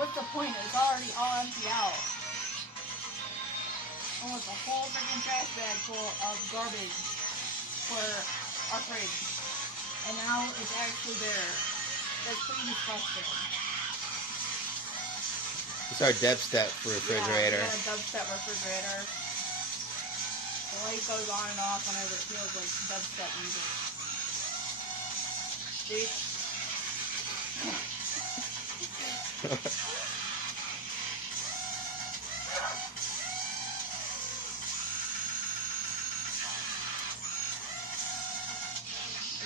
What's the point? It's already all emptied out. Almost a whole freaking trash bag full of garbage for our fridge. And now it's actually there. That's pretty disgusting. It's our dubstep refrigerator. Yeah, we got a dubstep refrigerator. The light goes on and off whenever it feels like dubstep music. See? I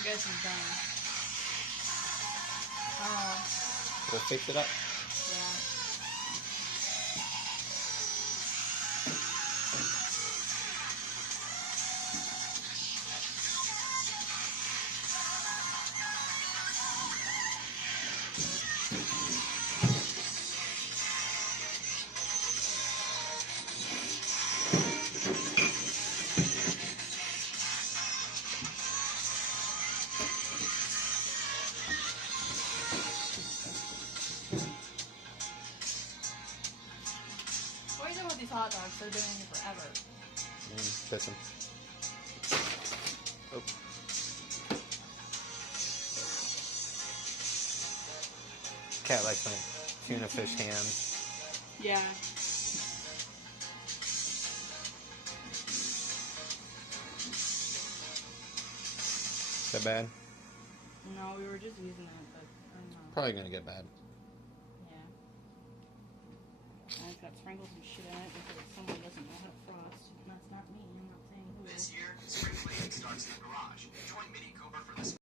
guess he's done. Oh. We'll fix it up. Yeah. What are you doing with these hot dogs? They're doing it forever. Piss them. Oh. Cat likes my tuna fish hands. Yeah. Is that bad? No, we were just using it, but I don't know. Probably gonna get bad. Yeah. And it's got sprinkles and shit in it because someone doesn't know how to frost. And that's not me. I'm not saying who. This year, spring cleaning starts in the garage. Join Mini Cooper